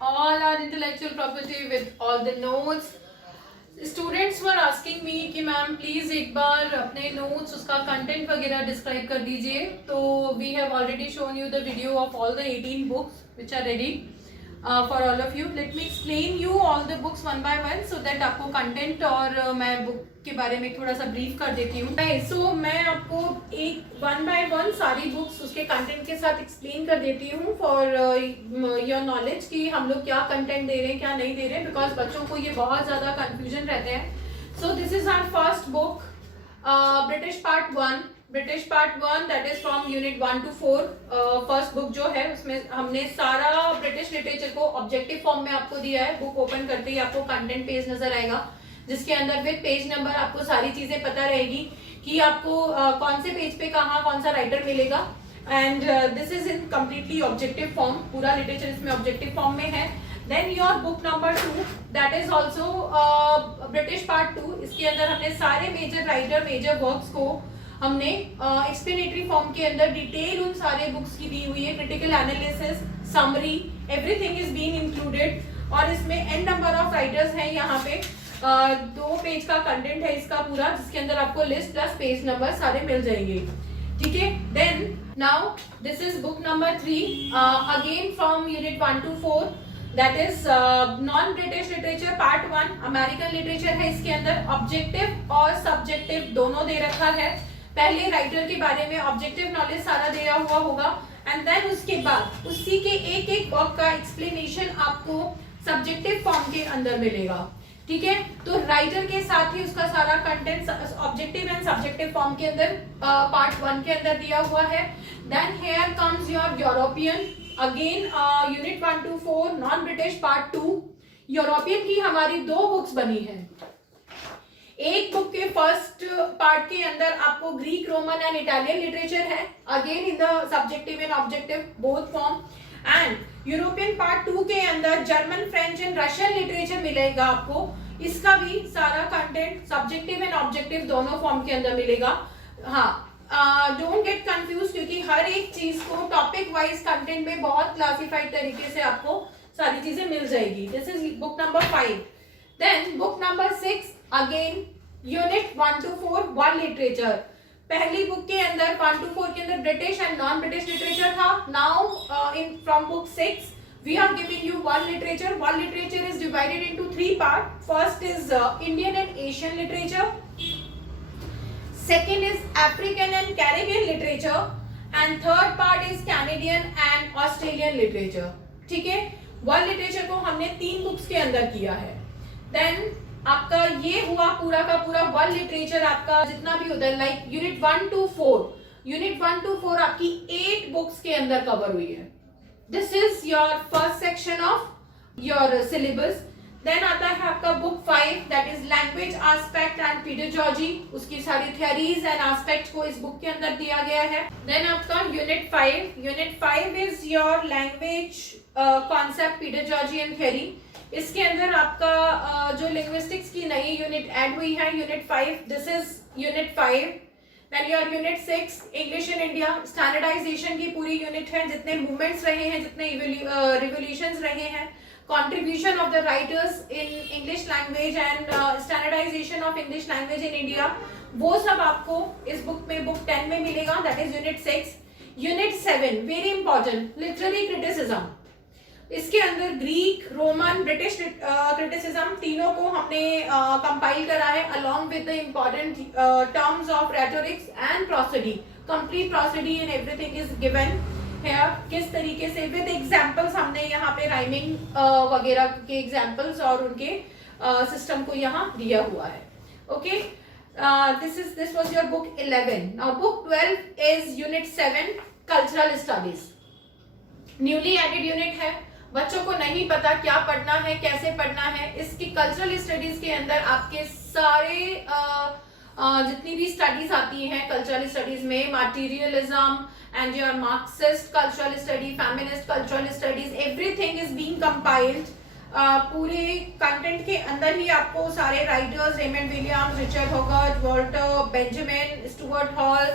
all our intellectual property with all the notes. Students were asking me कि ma'am please एक बार अपने notes उसका content वगैरह describe कर दीजिए. तो we have already shown you the video of all the 18 books which are ready for all of you. Let me explain you all the books one by one so that आपको content और मैं book के बारे में थोड़ा सा brief कर देती हूँ. सो मैं आपको एक वन बाय वन सारी बुक्स उसके कंटेंट के साथ एक्सप्लेन कर देती हूँ फॉर योर नॉलेज कि हम लोग क्या कंटेंट दे रहे हैं क्या नहीं दे रहे हैं, बिकॉज बच्चों को ये बहुत ज़्यादा कंफ्यूजन रहते हैं. So this is our first book British part 1. British part 1 that is from unit 1 to 4. First book जो है उसमें हमने सारा ब्रिटिश लिटरेचर को ऑब्जेक्टिव फॉर्म में आपको दिया है. बुक ओपन करते ही आपको कंटेंट पेज नजर आएगा जिसके अंदर विद पेज नंबर आपको सारी चीजें पता रहेगी कि आपको कौन से पेज पे कहाँ कौन सा राइटर मिलेगा. And this is in completely objective form. पूरा लिटरेचर इसमें ऑब्जेक्टिव फॉर्म में है. Then your book number 2 that is also British part 2. इसके अंदर हमने सारे मेजर राइटर मेजर वर्क्स को हमने एक्सप्लेनेटरी फॉर्म के अंदर डिटेल उन सारे बुक्स की दी हुई है. Critical analysis summary everything is being included. और इसमें एन नंबर ऑफ राइटर्स हैं. यहाँ पे 2 पेज का कंटेंट है इसका पूरा जिसके अंदर आपको लिस्ट प्लस पेज नंबर सारे मिल जाएंगे. ठीक है. Then now this is book number 3 again from unit 1 to 4. That is non British literature part 1. American literature है. इसके अंदर ऑब्जेक्टिव और सब्जेक्टिव दोनों दे रखा है. पहले राइटर के बारे में ऑब्जेक्टिव नॉलेज सारा दिया हुआ होगा एंड देन उसके बाद उसी के एक एक वर्क का एक्सप्लेनेशन आपको सब्जेक्टिव फॉर्म के अंदर मिलेगा. ठीक है. तो राइटर के साथ ही उसका सारा content objective and subjective form के अंदर पार्ट 1 के अंदर दिया हुआ है. Then here comes your European again unit 1 to 4 non British part 2. European की हमारी 2 बुक्स बनी है. एक बुक के फर्स्ट पार्ट के अंदर आपको Greek Roman and Italian literature है again in the subjective and objective both form. And European part 2 के अंदर German French and Russian literature मिलेगा आपको. इसका भी सारा कंटेंट सब्जेक्टिव एंड ऑब्जेक्टिव दोनों फॉर्म के अंदर मिलेगा. हाँ, डोंट गेट कंफ्यूज क्योंकि हर एक चीज को टॉपिक वाइज कंटेंट में बहुत क्लासिफाइड तरीके से आपको सारी चीजें मिल जाएगी. This is book number 5. Then book number 6 again unit 1 to 4 world literature. पहली बुक के अंदर 1 to 4 के अंदर British and non British literature था. Now in from book 6 we are giving you world literature. World literature is divided into 3 parts. First is Indian and Asian literature. Second is African and Caribbean literature. And third part is Canadian and Australian literature. ठीक है. World literature को हमने 3 books के अंदर किया है. Then आपका ये हुआ पूरा का पूरा वर्ल्ड लिटरेचर आपका जितना भी होता है like unit 1 to 4. Unit 1 to 4 आपकी 8 बुक्स के अंदर कवर हुई है. This is your first section of your syllabus. Then आता है आपका book 5 that is language aspect and pedagogy. उसकी सारी थ्योरीज एंड एस्पेक्ट को इस बुक के अंदर दिया गया है. देन आपका unit 5. Unit 5 is your language concept pedagogy and theory. इसके अंदर आपका जो लिंग्विस्टिक्स की नई यूनिट ऐड हुई है unit 5. This is unit 5. Then your unit 6 English in India. Standardization की पूरी यूनिट है. जितने मूवमेंट्स रहे हैं जितने रिवोल्यूशंस रहे हैं contribution of the writers in English language and standardization of English language in India वो सब आपको इस बुक में बुक 10 में मिलेगा. That is unit 6. Unit 7 very important literary criticism. इसके अंदर ग्रीक रोमन ब्रिटिश क्रिटिसिज्म तीनों को हमने कंपाइल करा है along with the important terms of rhetorics and prosody. complete prosody and everything is given है. किस तरीके से विद एग्जाम्पल्स हमने यहाँ पे राइमिंग वगैरह के एग्जाम्पल्स और उनके सिस्टम को यहाँ दिया हुआ है. Okay. This was your book 11. Now book 12 is unit 7 cultural studies. Newly added unit है. बच्चों को नहीं पता क्या पढ़ना है कैसे पढ़ना है. इसकी कल्चरल स्टडीज के अंदर आपके सारे जितनी भी स्टडीज आती हैं कल्चरल स्टडीज में materialism and your Marxist cultural study, feminist cultural studies, everything is being compiled. पूरे कंटेंट के अंदर ही आपको सारे writers Raymond Williams, Richard Hoggart, Walter Benjamin, Stuart Hall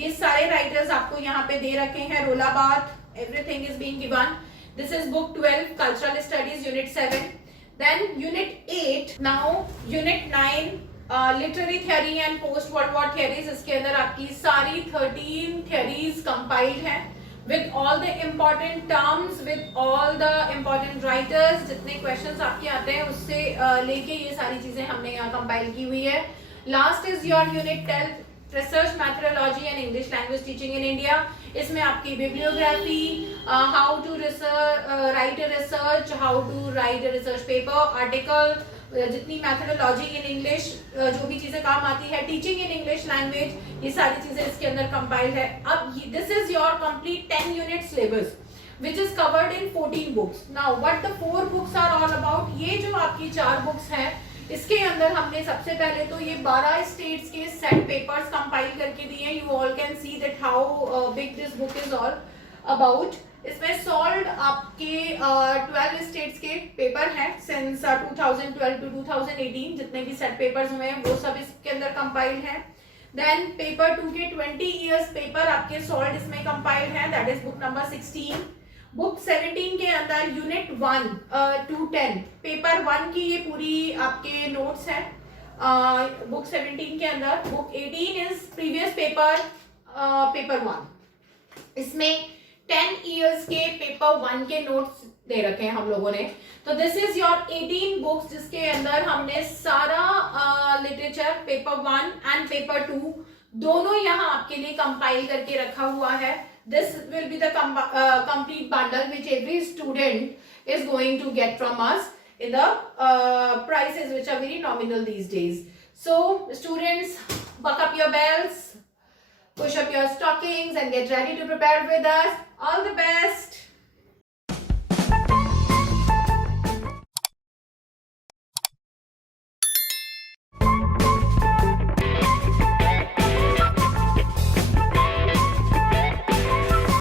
ये सारे राइटर्स आपको यहाँ पे दे रखे हैं. रोला birth, everything is being given. This is book 12, Cultural Studies, Unit 7. Then Unit 8. Now Unit 9, Literary Theory and Post World War Theories. इसके अंदर आपकी सारी 13 theories compiled हैं with all the important terms, with all the important writers. जितने questions आपके आते हैं उससे लेके ये सारी चीजें हमने यहाँ compile की हुई है. Last is your Unit 10, Research Methodology and English Language Teaching in India. इसमें आपकी bibliography, how to write a research, how to write a research paper, article, जितनी methodology in English, जो भी चीजें काम आती है, teaching in English language, ये सारी चीजें इसके अंदर compiled है. अब this is your complete 10 unit syllabus, which is covered in 14 books. Now what the 4 books are all about? ये जो आपकी 4 books हैं, इसके अंदर हमने सबसे पहले तो ये 12 स्टेट्स के सेट पेपर्स कंपाइल करके दिए हैं. You all can see that how big this book is all about. इसमें सॉल्व आपके 12 स्टेट्स के पेपर हैं सिंस 2012 टू 2018. जितने भी सेट पेपर्स हुए हैं वो सब इसके अंदर कंपाइल्ड हैं. देन पेपर 2 के 20 इयर्स पेपर आपके सॉल्व इसमें कंपाइल्ड हैं. That is book number 16. Book 17 के अंदर यूनिट 1 to 10 पेपर 1 की ये पूरी आपके नोट्स हैं बुक 17 के अंदर. Book 18 is previous paper paper 1. इसमें 10 इयर्स के पेपर 1 के नोट्स दे रखे हैं हम लोगों ने. तो दिस इज योर 18 बुक्स जिसके अंदर हमने सारा लिटरेचर पेपर 1 एंड पेपर 2 दोनों यहाँ आपके लिए कंपाइल करके रखा हुआ है. This will be the complete bundle which every student is going to get from us in the prices which are very nominal these days. So students, buckle up your belts, push up your stockings and get ready to prepare with us. All the best.